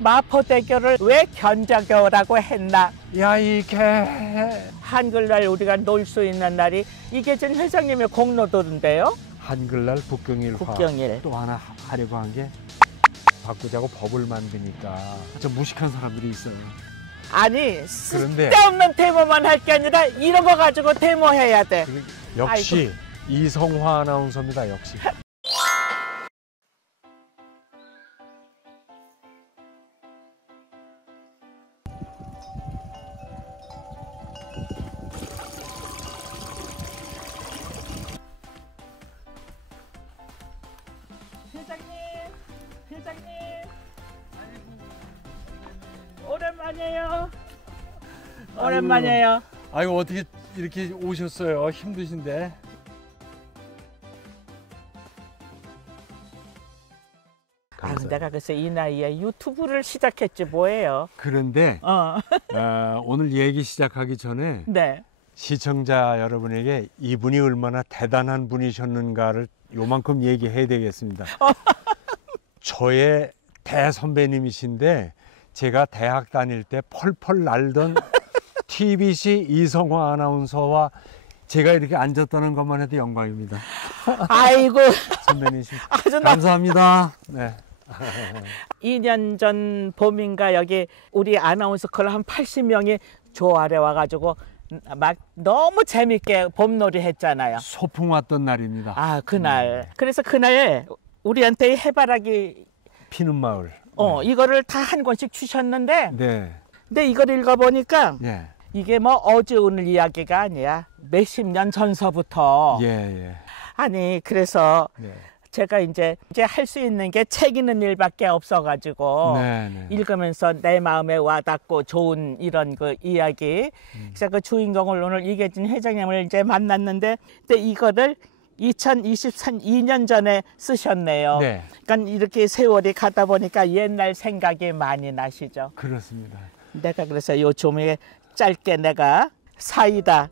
마포대교를 왜 견자교라고 했나? 야, 이게 한글날 우리가 놀 수 있는 날이 이계진 회장님의 공로도인데요. 한글날 국경일화. 국경일. 또 하나 하려고 한 게 바꾸자고 법을 만드니까 좀 무식한 사람들이 있어요. 아니, 그런데 쓸데없는 데모만 할 게 아니라 이런 거 가지고 데모해야 돼. 역시 이성화 아나운서입니다. 역시. 회장님, 오랜만이에요. 오랜만이에요. 아이고, 어떻게 이렇게 오셨어요? 힘드신데. 내가 글쎄 이 나이에 유튜브를 시작했지 뭐예요. 그런데 오늘 얘기 시작하기 전에 네. 시청자 여러분에게 이분이 얼마나 대단한 분이셨는가를 요만큼 얘기해야 되겠습니다. 저의 대선배님이신데 제가 대학 다닐 때 펄펄 날던 TBC 이성화 아나운서와 제가 이렇게 앉았다는 것만 해도 영광입니다. 아이고 선배님이십니다. 아주 감사합니다. 네. 2년 전 봄인가 여기 우리 아나운서 클럽 한 80명이 조아래 와가지고 막 너무 재밌게 봄놀이 했잖아요. 소풍 왔던 날입니다. 아, 그날. 그래서 그날 우리한테 해바라기 피는 마을. 이거를 다 한 권씩 주셨는데 네. 근데 이걸 읽어보니까 예. 이게 뭐 어제 오늘 이야기가 아니야. 몇십 년 전서부터. 예. 아니 그래서 네. 제가 이제 할 수 있는 게 책 읽는 일밖에 없어가지고 네. 읽으면서 내 마음에 와닿고 좋은 이런 그 이야기. 그래서 그 주인공을 오늘 이계진 회장님을 이제 만났는데, 근데 이거를 2023년 전에 쓰셨네요. 네. 그러니까 이렇게 세월이 가다 보니까 옛날 생각이 많이 나시죠. 그렇습니다. 내가 그래서 요 조명에 짧게 내가 사이다.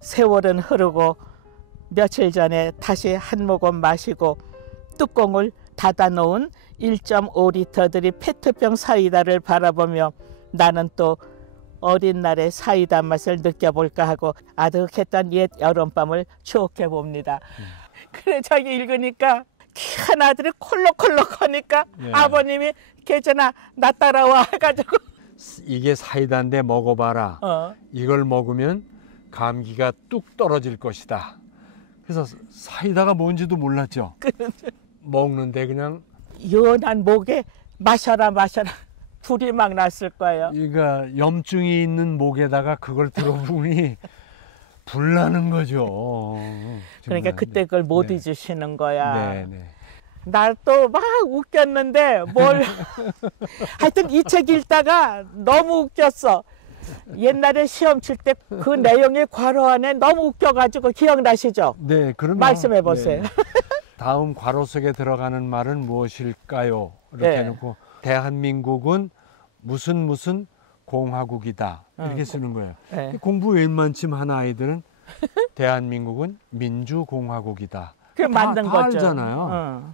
세월은 흐르고 며칠 전에 다시 한 모금 마시고 뚜껑을 닫아놓은 1.5리터들이 페트병 사이다를 바라보며 나는 또 어린 날의 사이다 맛을 느껴볼까 하고 아득했던 옛 여름밤을 추억해 봅니다. 그래 자기 읽으니까 큰 아들이 콜록콜록하니까 예. 아버님이 계전아 나 따라와 해가지고 이게 사이다인데 먹어봐라. 이걸 먹으면 감기가 뚝 떨어질 것이다. 그래서 사이다가 뭔지도 몰랐죠. 먹는데 그냥 연한 목에 마셔라 불이 막 났을 거예요. 그러니까 염증이 있는 목에다가 그걸 들어보니 불나는 거죠. 그러니까 정말. 그때 그걸 못 네. 잊으시는 거야. 네. 나 또 막 웃겼는데 뭘 하여튼 이 책 읽다가 너무 웃겼어. 옛날에 시험 칠 때 그 내용이 괄호 안에 너무 웃겨가지고 기억나시죠? 네, 그럼 말씀해 보세요. 네. 다음 괄호 속에 들어가는 말은 무엇일까요? 이렇게 네. 해놓고 대한민국은 무슨 공화국이다 이렇게 쓰는 거예요. 네. 공부 웬만큼 한 아이들은 대한민국은 민주공화국이다. 그게 맞는 다 거죠. 알잖아요.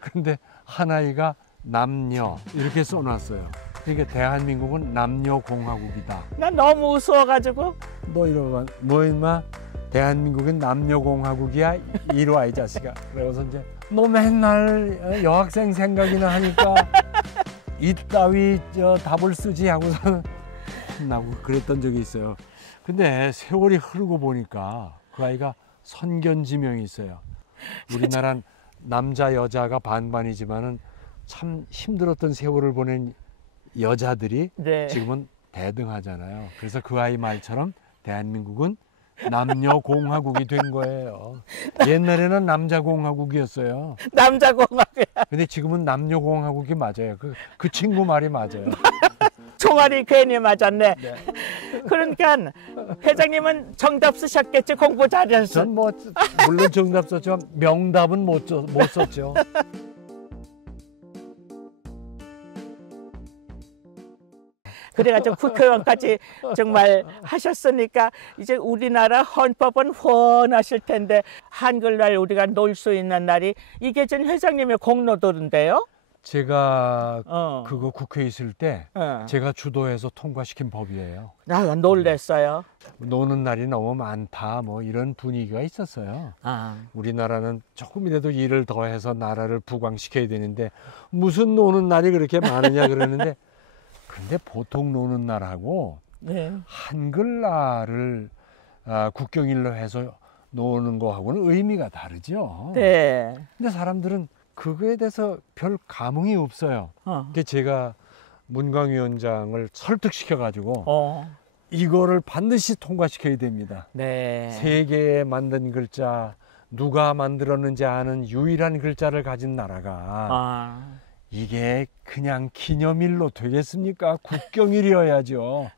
그런데 한 아이가 남녀 이렇게 써놨어요. 그러니까 대한민국은 남녀공화국이다. 난 너무 웃어가지고 너 이러면 뭐 임마 대한민국은 남녀공화국이야 이리와 이 자식아. 그래서 이제 너 맨날 여학생 생각이나 하니까 이따위 답을 쓰지 하고서 혼나고 그랬던 적이 있어요. 근데 세월이 흐르고 보니까 그 아이가 선견지명이 있어요. 우리나라는 남자 여자가 반반이지만은 참 힘들었던 세월을 보낸 여자들이 네. 지금은 대등하잖아요. 그래서 그 아이 말처럼 대한민국은 남녀공화국이 된 거예요. 옛날에는 남자공화국이었어요. 남자공화국이야. 근데 지금은 남녀공화국이 맞아요. 그 친구 말이 맞아요. 총알이 괜히 맞았네. 네. 그러니까 회장님은 정답 쓰셨겠지. 공부 잘했어. 전 뭐 물론 정답 썼지만 명답은 못 썼죠. 그래가지고 국회의원까지 정말 하셨으니까 이제 우리나라 헌법은 훤하실 텐데 한글날 우리가 놀 수 있는 날이 이계진 회장님의 공로도인데요. 제가 어. 그거 국회에 있을 때 어. 제가 주도해서 통과시킨 법이에요. 나 놀랬어요. 노는 날이 너무 많다 뭐 이런 분위기가 있었어요. 아. 우리나라는 조금이라도 일을 더해서 나라를 부강시켜야 되는데 무슨 노는 날이 그렇게 많으냐 그러는데 근데 보통 노는 날하고 네. 한글날을 국경일로 해서 노는 거하고는 의미가 다르죠. 네. 근데 사람들은 그거에 대해서 별 감흥이 없어요. 그게 제가 문광위원장을 설득시켜 가지고 이거를 반드시 통과시켜야 됩니다. 네. 세계에 만든 글자, 누가 만들었는지 아는 유일한 글자를 가진 나라가 이게 그냥 기념일로 되겠습니까? 국경일이어야죠.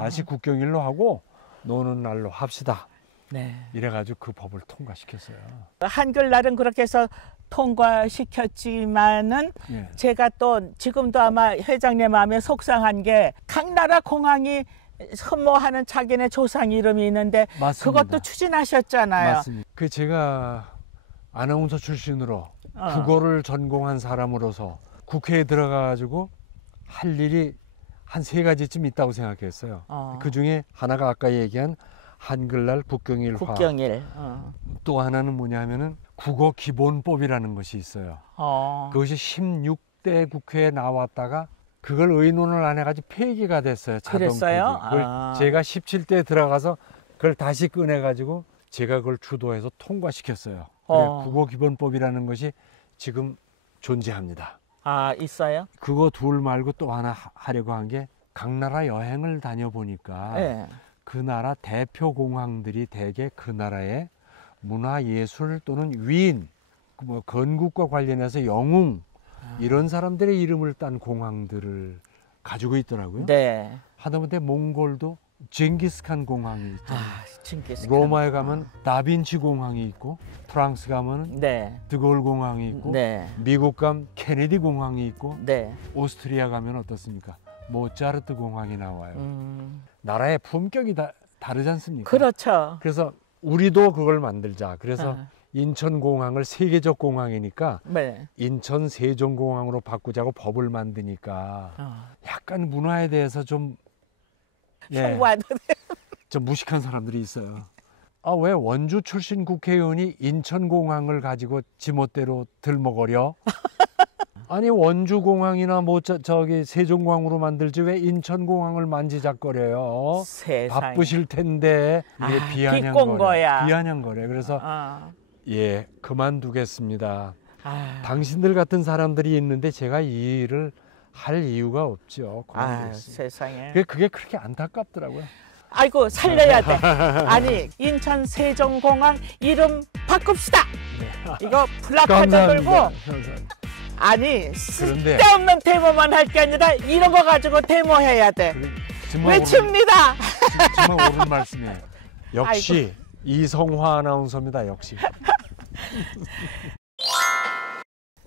다시 국경일로 하고 노는 날로 합시다. 네. 이래가지고 그 법을 통과시켰어요. 한글날은 그렇게 해서 통과시켰지만은 예. 제가 또 지금도 아마 회장님 마음에 속상한 게 각 나라 공항이 흠모하는 자기네 조상 이름이 있는데 맞습니다. 그것도 추진하셨잖아요. 맞습니다. 그 제가 아나운서 출신으로 어. 국어를 전공한 사람으로서 국회에 들어가가지고 할 일이 한 3가지쯤 있다고 생각했어요. 그 중에 하나가 아까 얘기한 한글날 국경일화. 국경일. 또 하나는 뭐냐면은 국어 기본법이라는 것이 있어요. 그것이 16대 국회에 나왔다가 그걸 의논을 안 해가지고 폐기가 됐어요. 그랬어요? 그걸 제가 17대 들어가서 그걸 다시 꺼내가지고 제가 그걸 주도해서 통과시켰어요. 그래, 국어 기본법이라는 것이 지금 존재합니다. 있어요? 그거 둘 말고 또 하나 하려고 한 게 각 나라 여행을 다녀보니까 네. 그 나라 대표 공항들이 대개 그 나라의 문화예술 또는 위인, 뭐 건국과 관련해서 영웅 이런 사람들의 이름을 딴 공항들을 가지고 있더라고요. 네. 하다못해 몽골도 징기스칸 공항이 있잖아요. 징기스칸. 로마에 가면 다빈치 공항이 있고 프랑스 가면 네. 드골 공항이 있고 네. 미국 가면 케네디 공항이 있고 네. 오스트리아 가면 어떻습니까? 모차르트 공항이 나와요. 나라의 품격이 다르지 않습니까? 그렇죠. 그래서 우리도 그걸 만들자. 그래서 인천공항을 세계적 공항이니까 네. 인천 세종공항으로 바꾸자고 법을 만드니까 약간 문화에 대해서 좀 홍보하는. 좀 무식한 사람들이 있어요. 왜 원주 출신 국회의원이 인천공항을 가지고 지멋대로 들먹거려? 아니 원주공항이나 뭐 저기 세종공항으로 만들지 왜 인천공항을 만지작거려요? 세상에. 바쁘실 텐데 이게 비꼰거야. 비아냥거려. 그래서 예 그만두겠습니다. 당신들 같은 사람들이 있는데 제가 이 일을 할 이유가 없죠. 세상에. 그게 그렇게 안타깝더라고요. 아이고 살려야 돼. 아니 인천 세종공항 이름 바꿉시다. 이거 플라카드 들고 아니 쓸데없는 데모만 할 게 아니라 이런 거 가지고 데모해야 돼. 외칩니다. 정말 옳은 말씀이에요. 역시 이성화 아나운서입니다. 역시.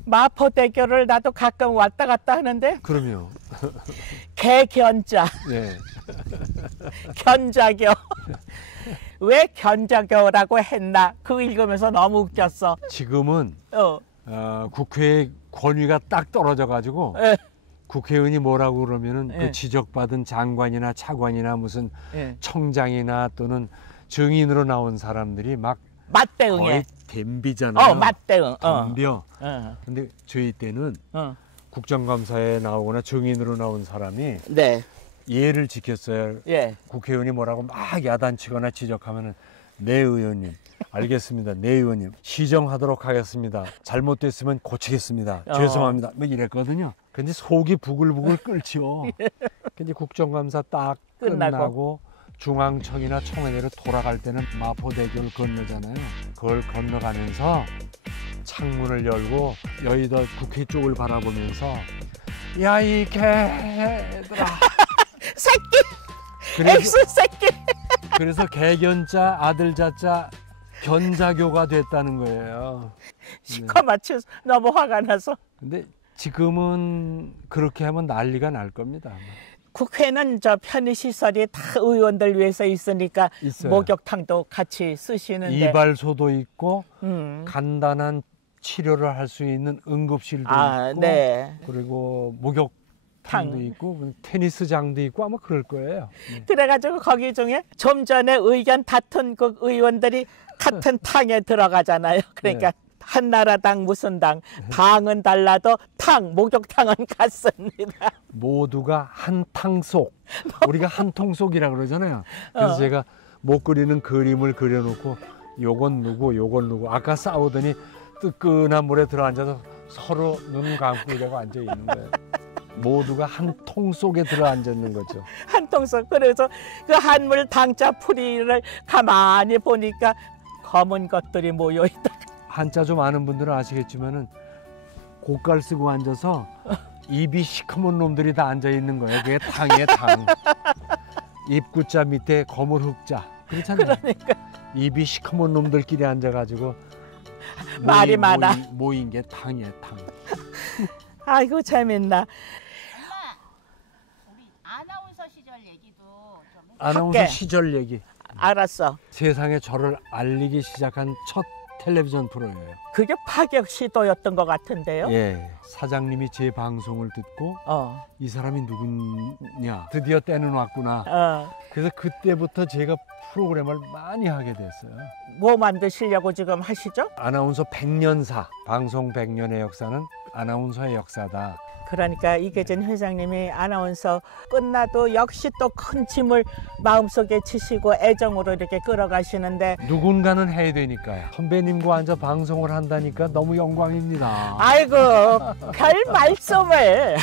마포대교를 나도 가끔 왔다 갔다 하는데 그럼요. 개견자. 네. 견자교. 왜 견자교라고 했나? 그거 읽으면서 너무 웃겼어. 지금은 국회의 권위가 딱 떨어져 가지고 국회의원이 뭐라고 그러면은 그 지적받은 장관이나 차관이나 무슨 청장이나 또는 증인으로 나온 사람들이 막 맞대응해. 거의 댐비잖아요. 맞대응. 덤벼. 근데 저희 때는 국정감사에 나오거나 증인으로 나온 사람이 예를 지켰어요. 국회의원이 뭐라고 막 야단치거나 지적하면은 네 의원님 알겠습니다. 네 의원님 시정하도록 하겠습니다. 잘못됐으면 고치겠습니다. 죄송합니다. 뭐 이랬거든요. 근데 속이 부글부글 끓죠. 근데 국정감사 딱 끝나고 중앙청이나 청와대로 돌아갈 때는 마포대교를 건너잖아요. 그걸 건너가면서 창문을 열고 여의도 국회 쪽을 바라보면서 야 이 개들아 새끼 엑스 새끼. 그래서 개견자 아들자자 견자교가 됐다는 거예요. 시커멓지 너무 화가 나서. 근데 지금은 그렇게 하면 난리가 날 겁니다. 국회는 저 편의시설이 다 의원들 위해서 있으니까 있어요. 목욕탕도 같이 쓰시는데 이발소도 있고 간단한 치료를 할 수 있는 응급실도 아, 있고 네. 그리고 목욕탕도 탕. 있고 테니스장도 있고 아마 그럴 거예요. 그래가지고 거기 중에 좀 전에 의견 다툰 그 의원들이 같은 당에 들어가잖아요. 그러니까 한나라당 무슨 당은 달라도 목욕탕은 같습니다. 모두가 한 탕 속, 우리가 한 통 속이라 그러잖아요. 그래서 제가 못 그리는 그림을 그려놓고 요건 누구 아까 싸우더니 뜨끈한 물에 들어앉아서 서로 눈 감고 이러고 앉아 있는 거예요. 모두가 한 통 속에 들어앉아 있는 거죠. 한 통속. 그래서 그 한물 당자 풀이를 가만히 보니까 검은 것들이 모여 있다. 한자 좀 아는 분들은 아시겠지만은 고깔 쓰고 앉아서 입이 시커먼 놈들이 다 앉아 있는 거예요. 그게 탕이에요, 탕. 입구자 밑에 거물 흑자. 그렇잖아요. 그러니까 입이 시커먼 놈들끼리 앉아가지고 말이 많아. 모인 게 탕이에요, 탕. 아이고 재밌나. 엄마, 우리 아나운서 시절 얘기도 좀 해줘. 아나운서 할게. 시절 얘기. 알았어. 세상에 저를 알리기 시작한 첫 텔레비전 프로예요. 그게 파격 시도였던 것 같은데요. 예. 사장님이 제 방송을 듣고 어. 이 사람이 누구냐. 드디어 때는 왔구나. 어. 그래서 그때부터 제가 프로그램을 많이 하게 됐어요. 뭐 만드시려고 지금 하시죠? 아나운서 100년사, 방송 100년의 역사는 아나운서의 역사다. 그러니까 이계진 회장님이 아나운서 끝나도 역시 또 큰 짐을 마음속에 지시고 애정으로 이렇게 끌어가시는데 누군가는 해야 되니까요. 선배님과 앉아 방송을 한다니까 너무 영광입니다. 아이고 별 말씀을.